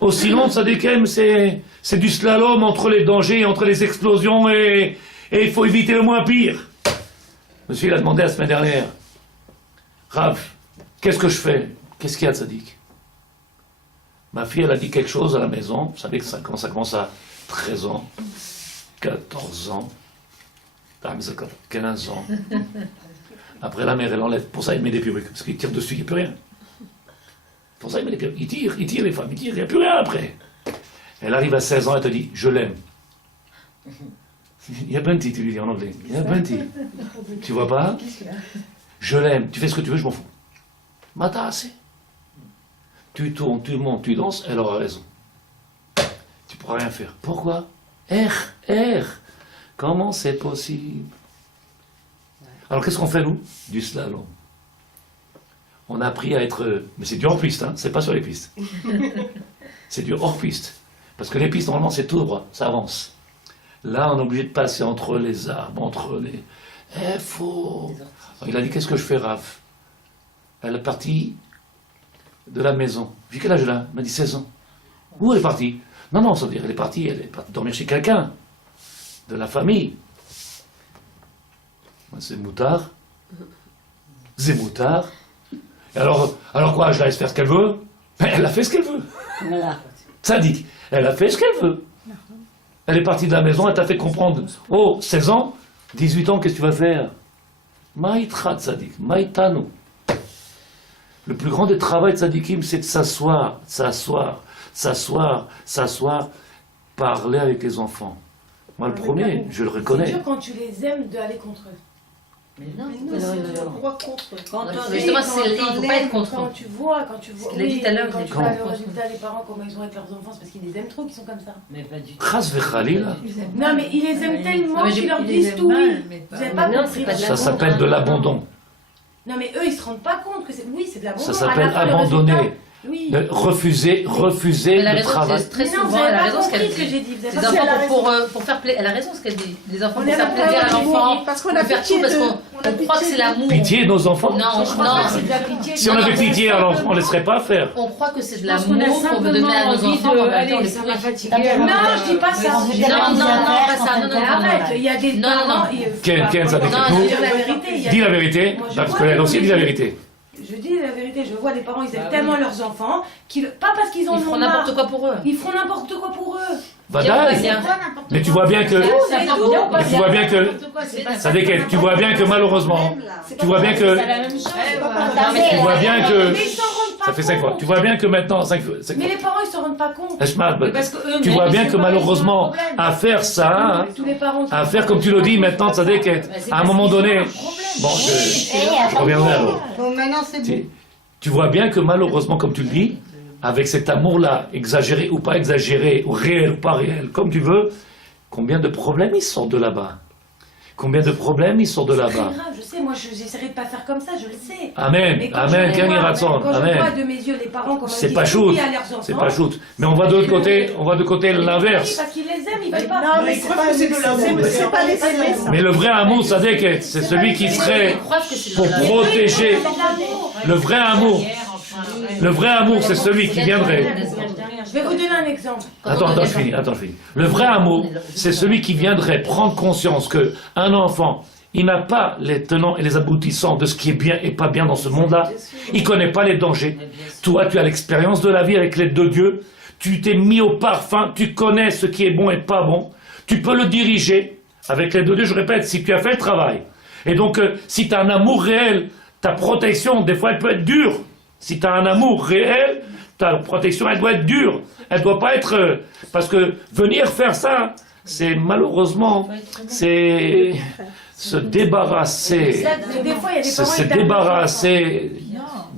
Au silence, Sadikem, c'est du slalom entre les dangers, entre les explosions et il faut éviter le moins pire. Monsieur, il a demandé la semaine dernière, Rav, qu'est-ce que je fais? Qu'est-ce qu'il y a de Sadik? Ma fille, elle a dit quelque chose à la maison. Vous savez que ça commence à 13 ans, 14 ans, 15 ans. Après la mère, elle enlève. Pour ça, il met des perruques. Parce qu'il tire dessus, il n'y a plus rien. Pour ça, il met des perruques. Il tire les femmes, il n'y a plus rien après. Elle arrive à 16 ans, elle te dit, je l'aime. Il y a Bunty, tu lui dis en anglais. Il y a Bunty. Tu vois pas? Je l'aime. Tu fais ce que tu veux, je m'en fous. Mata assez. Tu tournes, tu montes, tu danses, elle aura raison. Tu pourras rien faire. Pourquoi? R. Comment c'est possible? Alors qu'est-ce qu'on fait nous? Du slalom. On a appris à être... Mais c'est du hors-piste, hein? C'est pas sur les pistes. C'est du hors-piste. Parce que les pistes, normalement, c'est tout droit, ça avance. Là, on est obligé de passer entre les arbres, entre les... faut... Alors, il a dit, qu'est-ce que je fais, Raph? Elle est partie de la maison. J'ai quel âge elle a? Elle m'a dit 16 ans. Où elle est partie? Non, ça veut dire, elle est partie dormir chez quelqu'un. De la famille. C'est moutard. Zémoutard. Alors quoi, je la laisse faire ce qu'elle veut? Mais elle a fait ce qu'elle veut. Voilà. Sadique, elle a fait ce qu'elle veut. Elle est partie de la maison, elle t'a fait comprendre. Oh, 16 ans, 18 ans, qu'est-ce que tu vas faire? Maïtrat Sadik, Maïtanu. Le plus grand des travaux de Sadikim, c'est de s'asseoir, parler avec les enfants. Moi, le premier, je le reconnais. C'est dur quand tu les aimes d'aller contre eux. Mais non, Pourquoi contre? Quand on Justement, il ne faut pas être contre eux. quand tu vois, qu'il a dit tout à l'heure, quand il tu est vois contre. le résultat des parents, comment ils sont avec leurs enfants, c'est parce qu'ils les aiment trop qu'ils sont comme ça. mais pas du tout. Khas vechalila. Non, mais ils les aiment tellement Non, mais qu'ils leur ils les disent aiment tout mal, oui. mais Vous n'avez pas- pas non, compris. c'est pas de Ça l'amour. s'appelle de l'abandon. Non, mais eux, ils se rendent pas compte que c'est. Oui, c'est de l'abandon. Ça À s'appelle la fin, le abandonner. résultat, Oui. De refuser Elle a le raison, travail. c'est très Mais non, souvent, vous avez elle a pas raison ce qu'elle compris ce que dit. j'ai dit. Vous avez Les pas enfants, compris. pour faire plaisir, elle a raison ce qu'elle dit. Les enfants, On pour est faire pas plaisir à d'accord, l'enfant, parce qu'on pour a faire pitié tout parce de- qu'on on a croit que pitié c'est de- l'amour. Pitié de nos enfants? Non, Je pense pas que c'est de la non. pitié. Si on avait pitié, alors on ne laisserait pas faire. On croit que c'est de pense qu'on a l'amour qu'on veut donner à nos simplement enfants. envie de- en même temps, allez, les ça pourrir. m'a fatigué. Non, je dis pas ça. Non, pas ça. Non, Mais arrête, il y a des Non, non, parents. non. Ken, ça faut décrit pas tout. dire la vérité. il y a Dis des- la vérité, Moi, je parce vois qu'elle les aussi dit la gens- vérité. Je dis la vérité, je vois les parents, ils aiment tellement leurs enfants, pas parce qu'ils en Ils ont feront marre. n'importe quoi pour eux. Ils feront n'importe quoi pour eux. Vadaï. Bien. Mais tu vois bien que... C'est important bien ou pas Tu vois bien que... Ça déquête, tu vois bien que malheureusement... Tu vois bien que... Tu vois bien que... Mais ils s'en rendent pas Ça fait 5 compte. fois. Tu vois bien que maintenant... 5 fois. Mais les parents, ils s'en rendent pas compte. Eshmad, Parce que eux-mêmes, tu vois bien ils que sont pas- malheureusement, ils ont un problème. à faire ça, hein, Tous les parents. à faire comme tu le dis maintenant, ça déquête. À un moment donné... Bon, je reviendrai alors. Bon, maintenant c'est bon. Tu vois bien que malheureusement, comme tu le dis, avec cet amour-là, exagéré ou pas exagéré, ou réel ou pas réel, comme tu veux, combien de problèmes ils sortent de là-bas? Combien de problèmes ils sortent de C'est là-bas? très grave, je sais, moi j'essaierai de pas faire comme ça, je le sais. Amen, Mais quand amen, je les vois- Ratson, quand je vois amen. de mes yeux les parents comment C'est ils pas disent shoot, oui à leurs enfants. c'est pas shoot. Mais on va de l'autre côté, l'inverse. Parce qu'ils les aiment, ils veulent pas. Non, mais c'est pas c'est de l'amour, c'est pas les aimer, ça. Mais le vrai amour, ça déquête, c'est celui qui serait Ils croient que c'est de pour l'amour. protéger. Le vrai amour, le vrai amour, c'est celui qui viendrait. Je vais vous donner un exemple. Attends, je finis. Le vrai amour, c'est celui qui viendrait prendre conscience que un enfant, il n'a pas les tenants et les aboutissants de ce qui est bien et pas bien dans ce monde-là. Il connaît pas les dangers. Toi, tu as l'expérience de la vie avec l'aide de Dieu. tu t'es mis au parfum, tu connais ce qui est bon et pas bon, tu peux le diriger avec l'aide de Dieu, je répète, si tu as fait le travail. Et donc, si tu as un amour réel, ta protection, des fois, elle peut être dure. Si tu as un amour réel, ta protection, elle doit être dure. Elle ne doit pas être... parce que venir faire ça, c'est malheureusement, c'est se débarrasser, Des fois, il y a des c'est parents se qui tapent débarrasser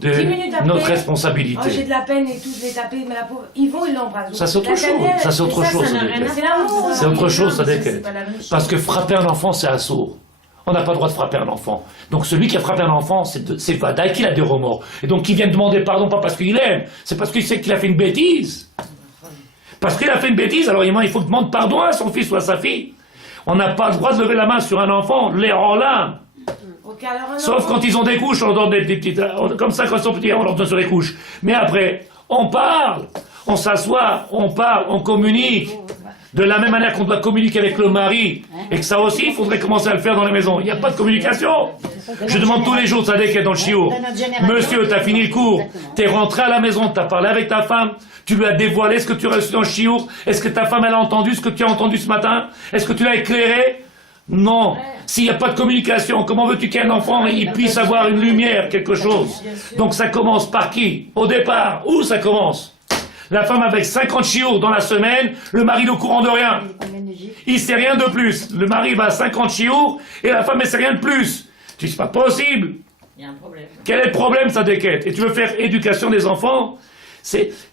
de 10 minutes après, notre oh, j'ai responsabilité. de la peine et tout, je l'ai tapé, mais la pauvre, ils vont, ils l'embrassent. Ça, c'est autre La chose. tanière, Ça, c'est autre mais chose, ça ça n'a rien à décale. faire. C'est l'amour. C'est autre chose, ça décale. c'est pas la même chose. Parce que frapper un enfant, c'est assaut. On n'a pas le droit de frapper un enfant. Donc celui qui a frappé un enfant, c'est Vadaï qu'il a des remords. Et donc il vient demander pardon, pas parce qu'il aime, c'est parce qu'il sait qu'il a fait une bêtise. Parce qu'il a fait une bêtise, alors il faut qu'il demande pardon à son fils ou à sa fille. On n'a pas le droit de lever la main sur un enfant, les là. Ok, alors un Sauf enfant- quand ils ont des couches, on leur donne des petites... Comme ça, quand ils sont petits, on leur donne sur les couches. Mais après, on parle, on s'assoit, on parle, on communique. De la même manière qu'on doit communiquer avec le mari, et que ça aussi, il faudrait commencer à le faire dans les maisons. Il n'y a pas de communication. Je demande tous les jours, ça dès qu'il est dans le chiour. Monsieur, t'as fini le cours, t'es rentré à la maison, t'as parlé avec ta femme, tu lui as dévoilé ce que tu as reçu dans le chiour. Est-ce que ta femme, elle a entendu ce que tu as entendu ce matin? Est-ce que tu l'as éclairé? Non. S'il n'y a pas de communication, comment veux-tu qu'un enfant il puisse avoir une lumière, quelque chose? Donc ça commence par qui? Au départ, où ça commence? La femme avec 50 chiours dans la semaine, le mari est au courant de rien. Il sait rien de plus. Le mari va à 50 chiours et la femme ne sait rien de plus. Tu dis, c'est pas possible. Il y a un problème. Quel est le problème, ça déquête? Et tu veux faire éducation des enfants?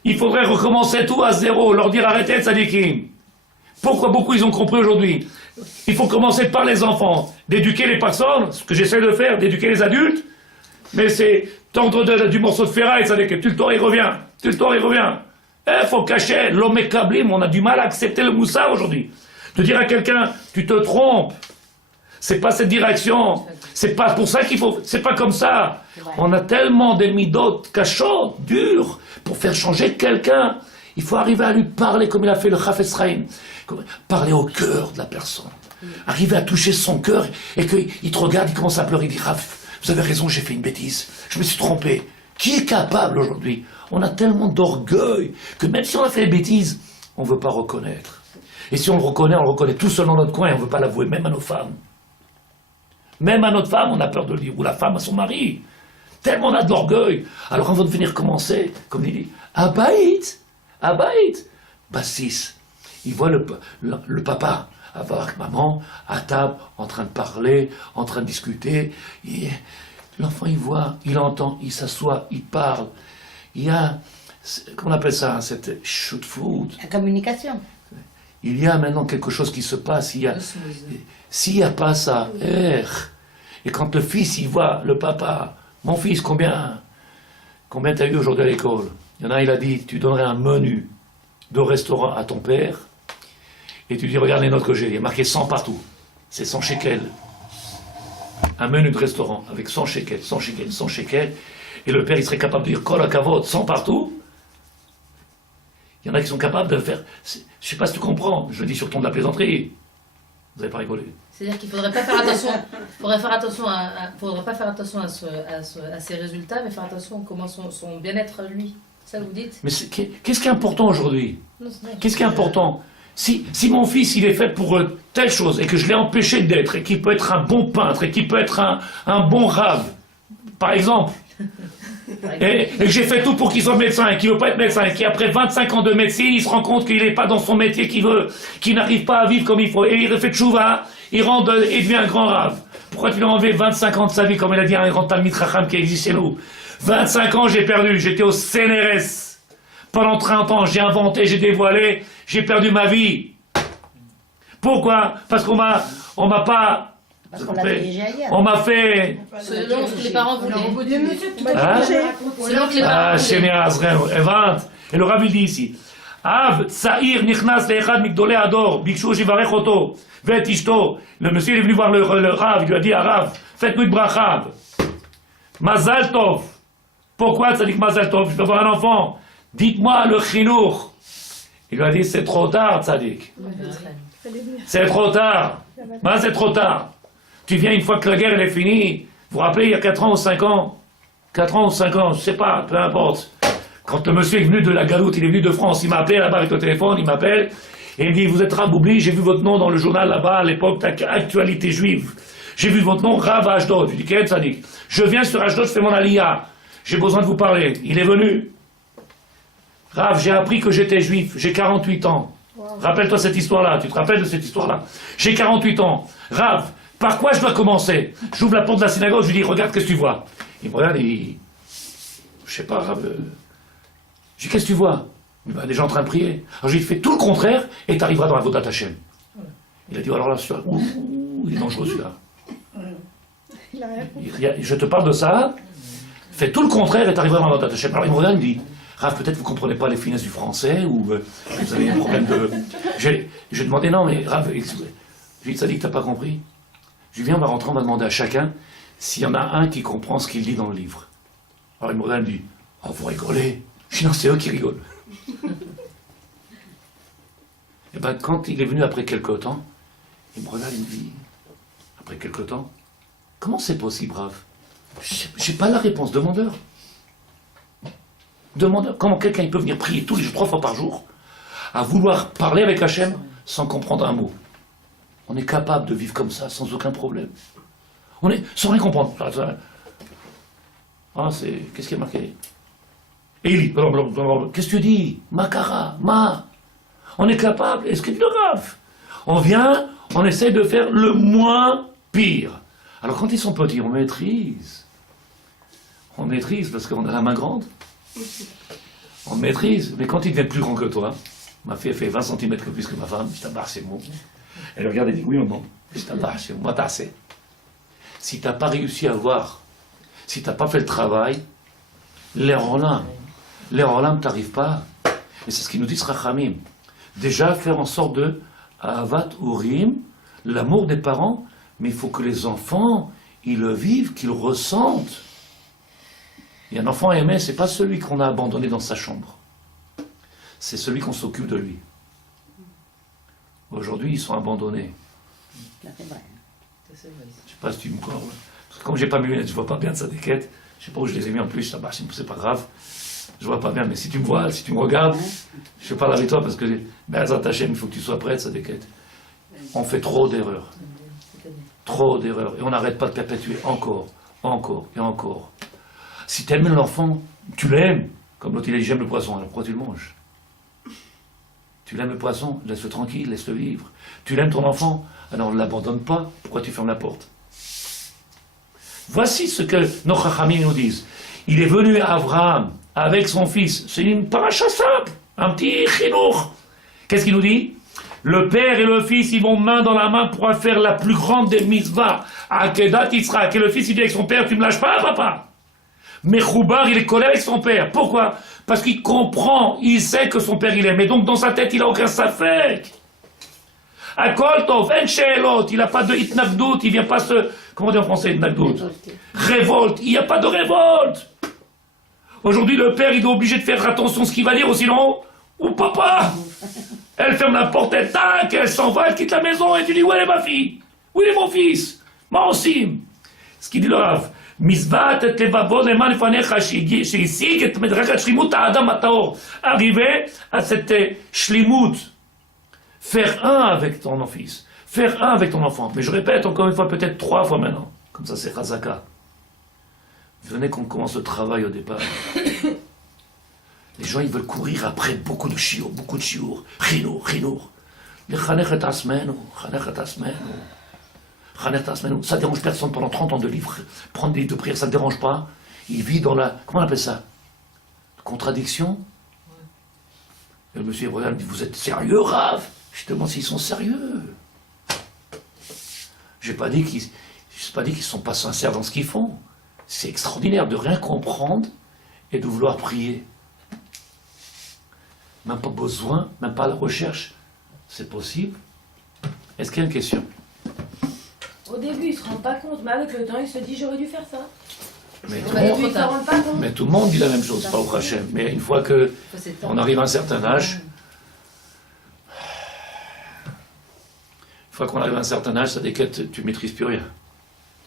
Il faudrait recommencer tout à zéro, leur dire arrêtez de sadikim. Pourquoi beaucoup ils ont compris aujourd'hui? Il faut commencer par les enfants, d'éduquer les personnes, ce que j'essaie de faire, d'éduquer les adultes, mais c'est tendre du morceau de ferraille, ça déquête. Tu le tords, il revient. Tu le tords, il revient. Il faut cacher, l'homme est câblé, on a du mal à accepter le moussard aujourd'hui. De dire à quelqu'un, tu te trompes, c'est pas cette direction, c'est pas pour ça qu'il faut, c'est pas comme ça. On a tellement des midotes cachottes, dures, pour faire changer quelqu'un. Il faut arriver à lui parler comme il a fait le Chafetz Chaim, parler au cœur de la personne, arriver à toucher son cœur et qu'il te regarde, il commence à pleurer, il dit Raph, vous avez raison, j'ai fait une bêtise, je me suis trompé. Qui est capable aujourd'hui? On a tellement d'orgueil que même si on a fait des bêtises, on ne veut pas reconnaître. Et si on le reconnaît tout seul dans notre coin et on ne veut pas l'avouer, même à nos femmes. Même à notre femme, on a peur de le dire, ou la femme à son mari. Tellement on a de l'orgueil. Alors on va venir commencer, comme il dit, Abaït, Bassis. Il voit le papa avec maman à table, en train de parler, en train de discuter. L'enfant, il voit, il entend, il s'assoit, il parle. Il y a, comment on appelle ça, cette shoot food. La communication. Il y a maintenant quelque chose qui se passe. S'il n'y a pas ça, et quand le fils, il voit le papa, mon fils, combien t'as eu aujourd'hui à l'école? Il y en a, il a dit, tu donnerais un menu de restaurant à ton père, et tu dis, regarde les notes que j'ai, il y a marqué 100 partout. C'est 100 shekels. Un menu de restaurant avec 100 shekels, 100 shekels, 100 shekels, et le père, il serait capable de dire kol hakavod, 100 partout. Il y en a qui sont capables de faire. Je ne sais pas si tu comprends, je le dis sur le ton de la plaisanterie. Vous n'avez pas rigolé. C'est-à-dire qu'il ne faudrait pas faire attention. Faudrait pas faire attention à ses résultats, mais faire attention à comment son bien-être lui. C'est ça que vous dites? Mais qu'est-ce qui est important aujourd'hui? Qu'est-ce qui est important? Si mon fils, il est fait pour telle chose, et que je l'ai empêché d'être, et qu'il peut être un bon peintre, et qu'il peut être un bon rave, par exemple, et que j'ai fait tout pour qu'il soit médecin, et qu'il ne veut pas être médecin, et qu'après 25 ans de médecine, il se rend compte qu'il n'est pas dans son métier qu'il n'arrive pas à vivre comme il faut, et il refait tchouva, il rentre et devient un grand rave. Pourquoi tu lui as enlevé 25 ans de sa vie, comme il a dit un grand Talmid Chacham qui existe chez nous? 25 ans j'ai perdu, j'étais au CNRS. Pendant 30 ans, j'ai inventé, j'ai dévoilé, j'ai perdu ma vie. Pourquoi? Parce qu'on m'a pas... Parce qu'on l'a dirigé ailleurs. On m'a fait... Selon ce que les parents voulaient. Le monsieur tout Hein? à l'heure, Selon que les parents Ah, voulaient. chez Azrael, Evant. Et le rabbi dit ici, Av, Tsaïr, Nichnas, Leechad, Migdolé, Ador, Bikshu, Jivarech, Oto, Vet, Ishto. Le monsieur il est venu voir le Rav, il lui a dit à Rav, faites-nous une bracha. Mazal Tov. Pourquoi ça dit que Mazal Tov? Je veux avoir un enfant. Dites-moi le chinour. Il lui a dit, c'est trop tard, Tzadik. C'est trop tard. Ben, c'est trop tard. Tu viens une fois que la guerre elle est finie. Vous vous rappelez, il y a 4 ans ou 5 ans, 4 ans ou 5 ans, je sais pas, peu importe. Quand le monsieur est venu de la Galoute, il est venu de France, il m'a appelé là-bas avec le téléphone, il m'appelle, et il me dit, vous êtes Rav Boubli, j'ai vu votre nom dans le journal là-bas, à l'époque, Actualité Juive. J'ai vu votre nom, Rav à Ashdod. Je dis, Quel Tzadik. Je viens sur Ashdod, je fais mon aliyah. J'ai besoin de vous parler. Il est venu. Rav, j'ai appris que j'étais juif, j'ai 48 ans. Rappelle-toi cette histoire-là, tu te rappelles de cette histoire-là? J'ai 48 ans. Rav, par quoi je dois commencer? J'ouvre la porte de la synagogue, je lui dis, regarde, qu'est-ce que tu vois? Il me regarde et il dit, je sais pas, Rav. Je dis, qu'est-ce que tu vois? Il dit, des gens en train de prier. Alors je lui dis, fais tout le contraire et tu arriveras dans la Vodat Hashem. Il a dit, alors là, il est dangereux celui-là. Il a rien compris. Je te parle de ça, fais tout le contraire et tu arriveras dans la Vodat Hashem. Alors il me regarde et il me dit, Rav, peut-être vous ne comprenez pas les finesses du français ou vous avez un problème de... J'ai demandé, non mais Rav, j'ai dit, ça dit que tu n'as pas compris. Je lui dis, viens, on va rentrer, on va demander à chacun s'il y en a un qui comprend ce qu'il dit dans le livre. Alors il me regarde et me dit, oh, vous rigolez. Je dis, non, c'est eux qui rigolent. Et bien, quand il est venu après quelque temps, il me regarde et me dit, après quelque temps, comment c'est possible, Rav? J'ai pas la réponse, demandeur. Demandeur, comment quelqu'un peut venir prier tous les jours, 3 fois par jour, à vouloir parler avec Hachem sans comprendre un mot? On est capable de vivre comme ça, sans aucun problème. On est, sans rien comprendre. Ah, c'est, qu'est-ce qui est marqué? Eli, qu'est-ce que tu dis? Makara, ma. On est capable, est-ce que tu le grave? On vient, on essaie de faire le moins pire. Alors quand ils sont petits, on maîtrise. On maîtrise parce qu'on a la main grande. On maîtrise, mais quand il devient plus grand que toi, ma fille fait 20 cm plus que ma femme, je t'abarre, c'est bon. Elle regarde et dit oui ou non, je t'abarre, c'est moi t'as assez. Si t'as pas réussi à voir, si t'as pas fait le travail, les rolam t'arrive pas. Et c'est ce qu'il nous dit Srachamim. Déjà faire en sorte de Ahavat Urim, l'amour des parents, mais il faut que les enfants, ils le vivent, qu'ils le ressentent. Et un enfant aimé, c'est pas celui qu'on a abandonné dans sa chambre. C'est celui qu'on s'occupe de lui. Aujourd'hui, ils sont abandonnés. Là, c'est vrai. Je sais pas si tu me crois. Parce que comme j'ai pas mes lunettes, je vois pas bien de sa déquête. Je sais pas où je les ai mis en plus, ça marche, c'est pas grave. Je vois pas bien, mais si tu me vois, si tu me regardes, je parle avec toi parce que, ben, Hashem, il faut que tu sois prête, sa déquête. On fait trop d'erreurs. Trop d'erreurs. Et on n'arrête pas de perpétuer encore, encore et encore. Si tu aimes l'enfant, tu l'aimes. Comme l'autre il a dit, j'aime le poisson, alors pourquoi tu le manges? Tu l'aimes le poisson, laisse-le tranquille, laisse-le vivre. Tu l'aimes ton enfant, alors ne l'abandonne pas, pourquoi tu fermes la porte? Voici ce que nos chachamim nous disent. Il est venu à Abraham avec son fils. C'est une paracha simple, un petit chinour. Qu'est-ce qu'il nous dit? Le père et le fils, ils vont main dans la main pour faire la plus grande des mitzvahs. Akedat Yitzhak. Et le fils, il dit avec son père, tu me lâches pas, papa? Mais Choubar, il est collé avec son père. Pourquoi? Parce qu'il comprend, il sait que son père, il aime. Et donc, dans sa tête, il n'a aucun safek. Akol tov, en she'elot. Il n'a pas de itnagdout. Il ne vient pas se... Comment on dit en français, itnagdout? Révolte. Il n'y a pas de révolte. Aujourd'hui, le père, il est obligé de faire attention à ce qu'il va dire, ou sinon... Ou papa! Elle ferme la porte, elle tac, elle s'en va, elle quitte la maison, et tu dis, où elle est ma fille? Où est mon fils? Moi aussi. Ce qu'il dit le Rav. Arriver à cette shlimut, faire un avec ton fils, faire un avec ton enfant. Mais je répète encore une fois, peut-être 3 fois maintenant, comme ça c'est Chazaka. Venez qu'on commence le travail au départ. Les gens ils veulent courir après beaucoup de chiour, chinour. Les chanech et asmenu. Ça dérange personne pendant 30 ans de livre. Prendre des livres de prière, ça ne dérange pas. Il vit dans la... Comment on appelle ça? Contradiction. Et le monsieur regarde, il dit, vous êtes sérieux, Rav? Je demande s'ils sont sérieux. Je n'ai pas dit qu'ils ne sont pas sincères dans ce qu'ils font. C'est extraordinaire de rien comprendre et de vouloir prier. Même pas besoin, même pas la recherche. C'est possible. Est-ce qu'il y a une question? Au début, il ne se rend pas compte, mais avec le temps, il se dit j'aurais dû faire ça. Mais Au début, il ne se rend pas compte. mais tout le monde dit la même chose, pas au Hachem. Mais une fois qu'on arrive à un certain âge, ça déquête, tu ne maîtrises plus rien.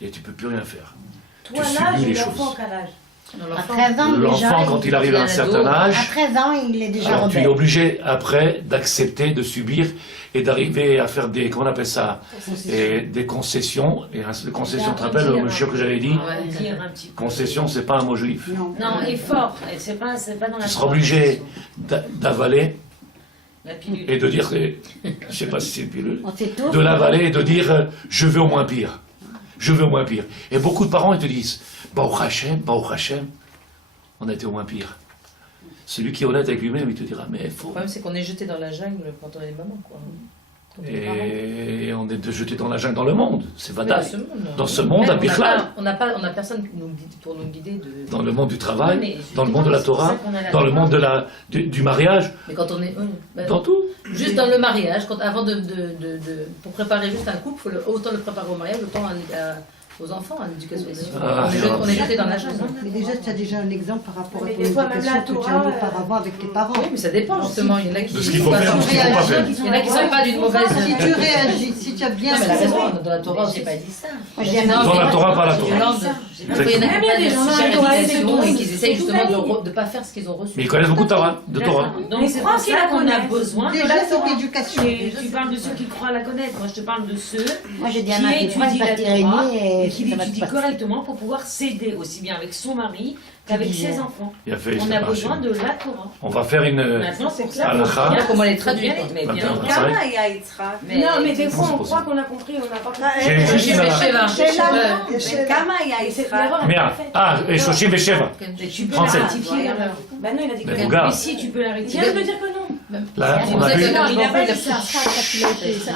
Et tu ne peux plus rien faire. Toi, Tu l'âge subis et les l'enfant, choses. quel âge? Non, À 13 ans, L'enfant, déjà, quand il arrive à un il est certain ado. à âge, 13 ans, il est déjà alors tu es rebelle. obligé après d'accepter, de subir et d'arriver à faire des, comment on appelle ça, et des concessions. Et les concessions, tu te rappelles le chien que j'avais dit? Ouais. Dire un petit peu. Concession, c'est pas un mot juif. Non. Non, effort. C'est pas dans la. Tu seras obligé d'avaler La pilule. et de dire, je sais pas si c'est une pilule, On sait tous. de l'avaler et de dire je veux au moins pire. Je veux au moins pire. Et beaucoup de parents ils te disent Baruch Hashem, on a été au moins pire. Celui qui est honnête avec lui-même, il te dira mais il faut. Le problème, c'est qu'on est jeté dans la jungle quand on est maman, quoi. Quand on est parent. Et on est jeté dans la jungle dans le monde. C'est Mais dans vadal. ce monde, Dans ce monde, à Bichlal. on n'a personne pour nous guider de. Dans le monde du travail, Mais dans le monde de la justement, Torah, c'est pour ça qu'on a la dans le Torah. monde du mariage, Mais quand on est. Oui, bah, dans tout. juste dans le mariage, avant pour préparer juste un couple, faut autant le préparer au mariage, autant aux enfants, à l'éducation. Ah, On est jeté dans la jungle. Mais déjà, tu as déjà un exemple par rapport à Mais ton des fois, même éducation la que tu Torah, as eu auparavant avec tes parents. Oui, mais ça dépend justement. Il y en a qui. De ce qu'il faut faire ou ce qu'il faut pas faire. Il y en a qui sont pas d'une mauvaise. Si tu réagis, si tu as bien Non, mais la raison. raison, dans la Torah Mais aussi. j'ai pas dit ça. Moi, j'ai Non, Dans mais- la Torah, pas la Torah. Violente. Exactement. Il y en a qui Même il y a des gens dans la pas Torah, d'éducation c'est et qui essayent tout justement la vie. de ne pas faire ce qu'ils ont reçu. Mais ils connaissent beaucoup de Torah. De Torah. Donc Mais c'est crois pour qu'ils ça la qu'on a connaissent. besoin de Déjà, la c'est Torah. l'éducation. Et tu parles de ceux qui croient la connaître. Moi, je te parle de ceux Moi, j'ai dit à qui ma fille, prends une étudient la pâtisserie Torah et et qui ça va te l'étudient passer. correctement pour pouvoir s'aider aussi bien avec son mari qu'avec Bien. ses enfants. Il a fait, On ça a marche. besoin de la Torah. On va faire une. Maintenant, c'est clair. halakha. Bien comment elle est traduite. Mais bien Maintenant, entendu. ça va. Mais- Non, mais des fois, c'est on possible. croit qu'on a compris, on n'a pas compris. J'ai juste Chez une halakha. Sheva. Et c'est l'erreur, elle est Merde. pas faite. Ah, et Shoshim Vesheva. Et tu peux 37. la rectifier alors. Bah non, il a dit que Mais non. vous gars. Mais si, tu peux la Il rectifier. vient de me dire que non. Là, C'est on pour a ça vu. que Non, il a pas il a dit ça.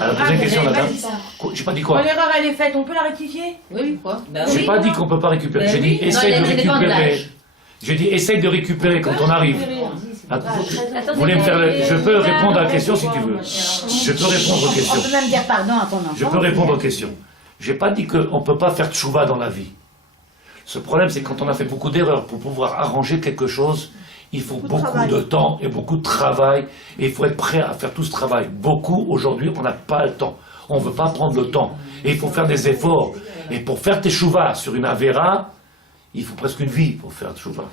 Alors, posez une question, j'avais pas madame. dit ça. J'ai pas dit Quand quoi? l'erreur elle est faite, on peut la rectifier? Oui, pourquoi Bah J'ai oui, pas non. dit qu'on peut pas récupérer. Ben J'ai dit oui. essaye Non, de ça dépend de récupérer. l'âge. J'ai dit essaye de récupérer quand on arrive. Attendez, Vous voulez me faire je peux mais- répondre à la question si tu veux. Je peux répondre aux On questions. peut même dire pardon à ton enfant. Je peux répondre aux questions. J'ai pas dit qu'on ne peut pas faire tchouva dans la vie. Ce problème, c'est que quand on a fait beaucoup d'erreurs pour pouvoir arranger quelque chose, il faut beaucoup travail. de temps et beaucoup de travail. Et il faut être prêt à faire tout ce travail. Beaucoup, aujourd'hui, on n'a pas le temps. On ne veut pas prendre le temps. Et il faut faire des efforts. Et pour faire tes chouvas sur une avéra, il faut presque une vie pour faire tchouva.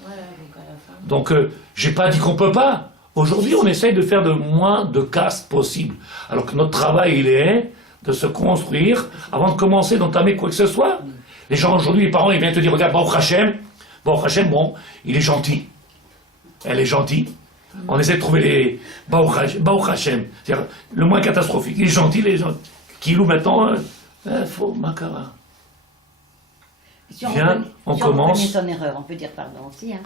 Voilà, donc à la fin. Donc, j'ai pas dit qu'on peut pas. Aujourd'hui, on essaye de faire de moins de castes possible. Alors que notre travail, il est de se construire avant de commencer d'entamer quoi que ce soit. Les gens aujourd'hui, les parents, ils viennent te dire, regarde, Baruch Hashem, bon, il est gentil. Elle est gentille. On essaie de trouver les Baruch Hashem. C'est-à-dire le moins catastrophique. Il est gentil, les gens qui louent maintenant, faut Makara. Si Viens, reconnaît- on si commence. reconnaît son erreur, on peut dire pardon aussi, hein,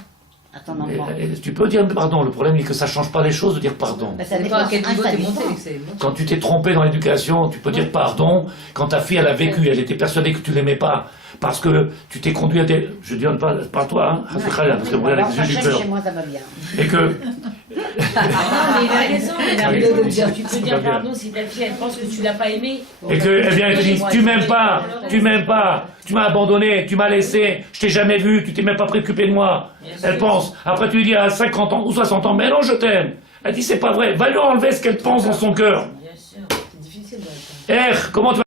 à ton enfant. Tu peux dire pardon. Le problème est que ça change pas les choses de dire pardon. Ben, Ça ça dépend à quel niveau ça t'es dépend. monté avec ces Quand tu t'es trompé dans l'éducation, tu peux dire pardon. Quand ta fille, elle a vécu, elle était persuadée que tu l'aimais pas, parce que tu t'es conduit à des... Je dis pas toi, hein, parce que moi, avec Alors, les yeux, j'ai Hachem, peur. chez moi, ça va bien. Et que... Non, mais il a raison, il a Oui. raison. Tu peux Ça dire va bien. pardon si ta fille elle pense que tu l'as pas aimée. Et que, eh bien, elle te dit, tu m'aimes pas, tu m'as abandonné, tu m'as laissé, je t'ai jamais vu, tu t'es même pas préoccupé de moi. Elle pense. Après, tu lui dis à 50 ans ou 60 ans, mais non, je t'aime. Elle dit, c'est pas vrai. Va lui enlever ce qu'elle pense dans son cœur. Bien sûr. C'est difficile de répondre. Comment tu vas